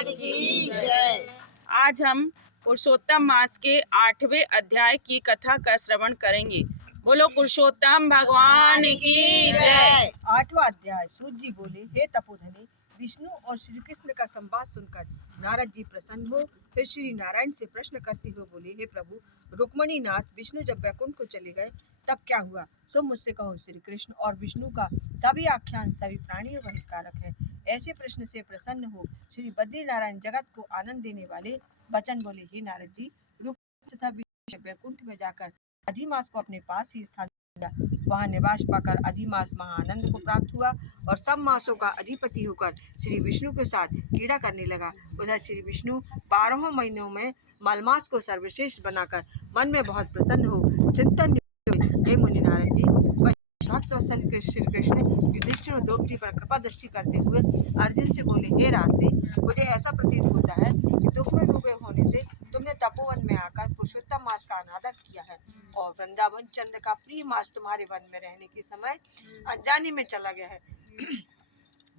भगवान की जय। आज हम पुरुषोत्तम मास के 8वें अध्याय की कथा का श्रवण करेंगे। बोलो पुरुषोत्तम भगवान की जय। 8वां अध्याय। सूत जी बोले, हे तपोधने, विष्णु और श्री कृष्ण का संवाद सुनकर नारद जी प्रसन्न हो फिर श्री नारायण से प्रश्न करते हुए बोले, हे प्रभु, रुक्मणी नाथ विष्णु जब वैकुंठ को चले गए तब क्या हुआ, सो मुझसे कहो। श्री कृष्ण और विष्णु का सभी आख्यान सभी प्राणियों का हितकारक है। ऐसे प्रश्न से प्रसन्न हो श्री बद्री नारायण जगत को आनंद देने वाले वचन बोले, हे नारद जी, रुक्मणी तथा विष्णु वैकुंठ में जाकर अधिमास को अपने पास ही स्थान दिया। वहाँ निवास पाकर अधिमास महाआनंद को प्राप्त हुआ और सब मासों का अधिपति होकर श्री विष्णु के साथ क्रीड़ा करने लगा। उधर श्री विष्णु 12 महीनों में मलमास को सर्वश्रेष्ठ बनाकर मन में बहुत प्रसन्न हो चिंतन हे मुनि नारद जी, भक्त वत्सल श्री कृष्ण युधिष्ठिर और द्रौपदी पर कृपा दृष्टि करते हुए अर्जुन से बोले, हे राशि, मुझे ऐसा प्रतीत होता है कि दुख में डूबे होने से तुमने तपोवन में आकर पुरुषोत्तम मास का अनादर किया है और वृंदावन चंद्र का प्रिय मास तुम्हारे वन में रहने के समय अनजाने में चला गया है।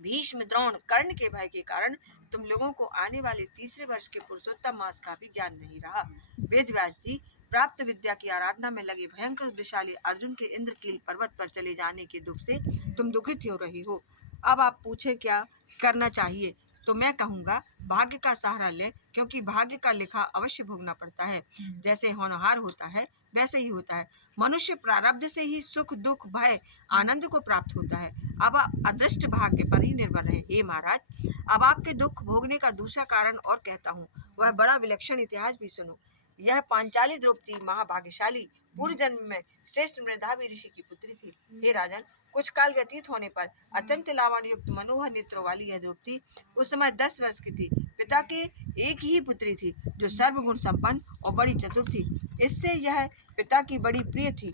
भीष्म, द्रोण, कर्ण के भय के कारण तुम लोगों को आने वाले तीसरे वर्ष के पुरुषोत्तम मास का भी ज्ञान नहीं रहा। वेदव्यास जी, प्राप्त विद्या की आराधना में लगे भयंकर बुद्धिशाली अर्जुन के इंद्रकील पर्वत पर चले जाने के दुख से तुम दुखित हो रही हो। अब आप पूछे क्या करना चाहिए, तो मैं कहूँगा भाग्य का सहारा ले, क्योंकि भाग्य का लेखा अवश्य भोगना पड़ता है। जैसे होनहार होता है वैसे ही होता है। मनुष्य प्रारब्ध से ही सुख दुख भय आनंद को प्राप्त होता है। अब आप अदृष्ट भाग्य पर ही निर्भर रहे। हे महाराज, अब आपके दुख भोगने का दूसरा कारण और कहता हूँ, वह बड़ा विलक्षण इतिहास भी सुनो। यह पांचाली द्रौपदी महाभाग्यशाली पूर्व जन्म में श्रेष्ठ मेधावी ऋषि की पुत्री थी। हे राजन, कुछ काल व्यतीत होने पर अत्यंत लावण्य युक्त मनोहर नेत्रों वाली यह द्रौपदी उस समय 10 वर्ष की थी। पिता के एक ही पुत्री थी जो सर्वगुण संपन्न और बड़ी चतुर थी। इससे यह पिता की बड़ी प्रिय थी।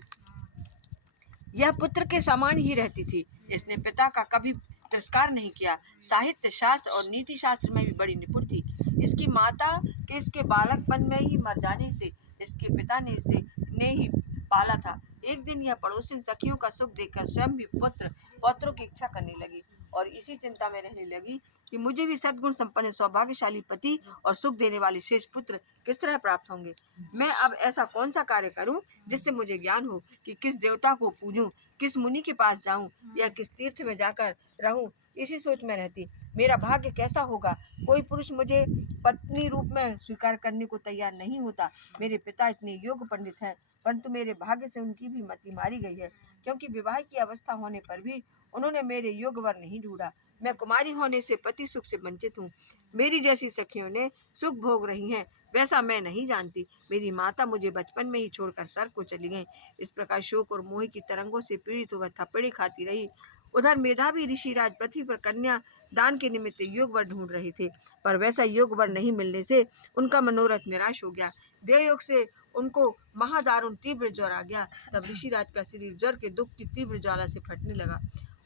यह पुत्र के समान ही रहती थी। इसने पिता का कभी तिरस्कार नहीं किया। साहित्य शास्त्र और नीति शास्त्र में भी बड़ी निपुण थी। इसकी माता के इसके बालकपन में ही मर जाने से इसके पिता ने इसे ही पाला था। एक दिन यह पड़ोसिन सखियों का सुख देखकर स्वयं भी पौत्रों की इच्छा करने लगी और इसी चिंता में रहने लगी कि मुझे भी सद्गुण संपन्न सौभाग्यशाली पति और सुख देने वाले शेष पुत्र किस तरह प्राप्त होंगे। मैं अब ऐसा कौन सा कार्य करूं जिससे मुझे ज्ञान हो कि किस देवता को पूजूं, किस मुनि के पास जाऊं या किस तीर्थ में जाकर रहूं। इसी सोच में रहती। मेरा भाग्य कैसा होगा। कोई पुरुष मुझे पत्नी रूप में स्वीकार करने को तैयार नहीं होता। मेरे पिता इतने योग्य पंडित हैं, परंतु मेरे भाग्य से उनकी भी मति मारी गई है, क्योंकि विवाह की अवस्था होने पर भी उन्होंने मेरे योग्य वर नहीं ढूंढा। मैं कुमारी होने से पति सुख से वंचित हूँ। मेरी जैसी सखियों ने सुख भोग रही हैं, वैसा मैं नहीं जानती। मेरी माता मुझे बचपन में ही छोड़कर स्वर्ग को चली गई। इस प्रकार शोक और मोह की तरंगों से पीड़ित वह थप्पड़ी खाती रही। उधर मेधावी ऋषिराज पृथ्वी पर कन्या दान के निमित्त योग वर ढूंढ रहे थे, पर वैसा योग वर नहीं मिलने से उनका मनोरथ निराश हो गया। देवयोग से उनको महादारुण तीव्र ज्वर आ गया। तब ऋषिराज का शरीर ज्वर के दुख की तीव्र ज्वाला से फटने लगा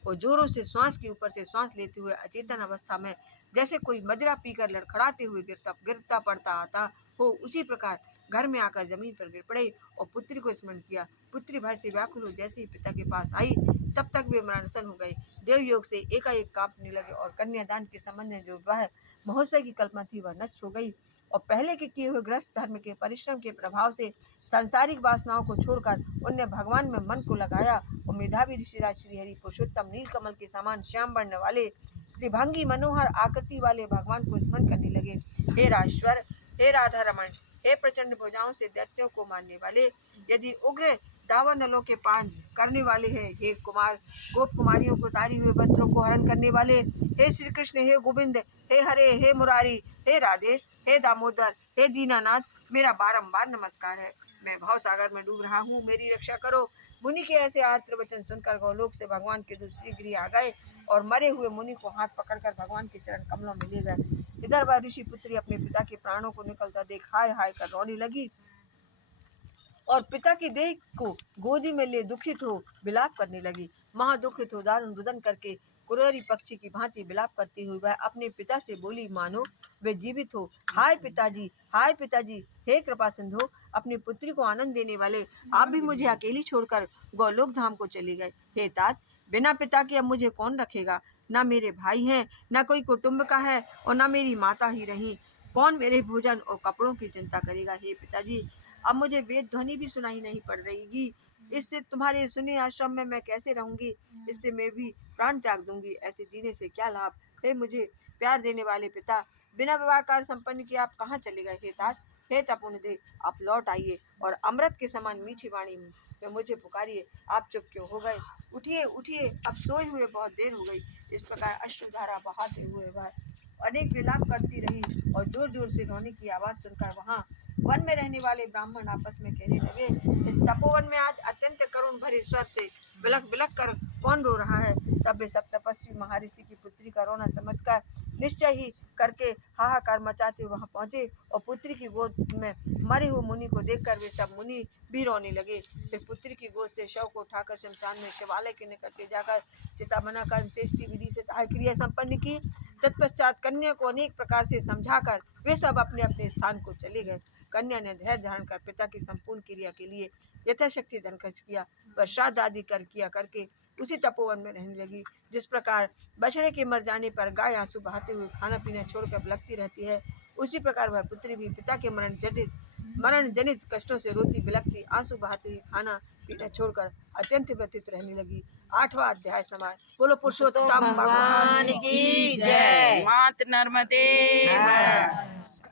और जोरों से श्वास के ऊपर से श्वास लेते हुए अचेतन अवस्था में जैसे कोई मदिरा पीकर लड़खड़ाते हुए गिरता पड़ता आता हो, उसी प्रकार घर में आकर जमीन पर गिर पड़े और पुत्री को स्मरण किया। पुत्री भय से व्याकुल हो जैसे ही पिता के पास आई, तब तक वे मरणासन हो गए। देवयोग से एकाएक कांपने लगे और कन्यादान के संबंध में जो वह महोत्सव की कल्पना थी वह नष्ट हो गई और पहले के किए हुए गृहस्थ धर्म के परिश्रम के प्रभाव से सांसारिक वासनाओं को छोड़कर उनने भगवान में मन को लगाया और मेधावी ऋषिराज श्री हरि पुरुषोत्तम नीलकमल के समान श्याम वर्ण वाले त्रिभंगी मनोहर आकृति वाले भगवान को स्मरण करने लगे। हे राजेश्वर, हे राधा रमण, हे प्रचंड भुजाओं से दैत्यों को मारने वाले, यदि उग्र दावानलों के पान करने वाले हैं, हे कुमार गोप कुमारियों को तारी हुए वस्त्रों को हरण करने वाले, हे श्री कृष्ण, हे गोविंद, हे हरे, हे मुरारी, हे राधेश, हे दामोदर, हे दीनानाथ, मेरा बारंबार नमस्कार है। मैं भाव सागर में डूब रहा हूँ, मेरी रक्षा करो। मुनि के ऐसे आर्द्र वचन सुनकर गौलोक से भगवान के दूत शीघ्र ही आ गए और मरे हुए मुनि को हाथ पकड़कर भगवान के चरण कमलों में ले गए। इधर वह ऋषि पुत्री अपने पिता के प्राणों को निकलता देख हाय हाय कर रोने लगी और पिता की देह को गोदी में ले दुखित हो विलाप करने लगी। महादुखित हो दारुण रुदन करके कुरेरी पक्षी की भांति विलाप करती हुई वह अपने पिता से बोली, मानो वे जीवित हो। हाय पिताजी, हाय पिताजी, हे कृपा सिंधु, अपनी पुत्री को आनंद देने वाले, आप भी मुझे अकेली छोड़कर गौलोक धाम को चले गए। हे तात, बिना पिता के अब मुझे कौन रखेगा। ना मेरे भाई हैं, ना कोई कुटुंब का है, और ना मेरी माता ही रही। कौन मेरे भोजन और कपड़ों की चिंता करेगा? हे पिताजी, अब मुझे वेद ध्वनि भी सुनाई नहीं पड़ रहीगी। इससे तुम्हारे सुने आश्रम में मैं कैसे रहूंगी? इससे मैं भी प्राण त्याग दूंगी। ऐसे जीने से क्या लाभ? हे मुझे प्यार देने वाले पिता, बिना विवाह कार्य संपन्न किए आप कहाँ चले गए? हे तात, हे तपोनिधि, आप लौट आइए और अमृत के समान मीठी वाणी में मुझे पुकारिए। आप चुप क्यों हो गए? उठिए उठिए, अब सोए हुए बहुत देर हो गई। इस प्रकार अश्रुधारा बहाते हुए वह अनेक विलाप करती रही और जोर जोर से रोने की आवाज सुनकर वहां वन में रहने वाले ब्राह्मण आपस में कहने लगे, इस तपोवन में आज अत्यंत करुण भरे स्वर से बिलख बिलख कर कौन रो रहा है? तब वे सब तपस्वी महर्षि की पुत्री का रोना समझकर निश्चय ही करके हाहाकार मचाते वहां पहुंचे और पुत्री की गोद में मरे हुए मुनि को देखकर वे सब मुनि भी रोने लगे। फिर पुत्री की गोद से शव को उठाकर शमशान में शिवालय के निकट ले जाकर चिता बनाकर अंत्येष्टि विधि से दाह क्रिया संपन्न की। तत्पश्चात कन्या को अनेक प्रकार से समझाकर वे सब अपने अपने स्थान को चले गए। कन्या ने धैर्य धारण कर पिता की संपूर्ण क्रिया के लिए यथाशक्ति धन खर्च किया। वह श्राद्ध आदि किया करके उसी तपोवन में रहने लगी। जिस प्रकार बछड़े के मर जाने पर गाय आंसू बहाते हुए खाना पीना छोड़कर बिलखती रहती है, उसी प्रकार वह पुत्री भी पिता के मरण जनित कष्टों से रोती बिलखती आंसू बहाते हुए खाना पीना छोड़कर अत्यंत व्यतीत रहने लगी। 8वां अध्याय समाप्त। बोलो पुरुषोत्तम भगवान की जय। मात नर्मदे हर।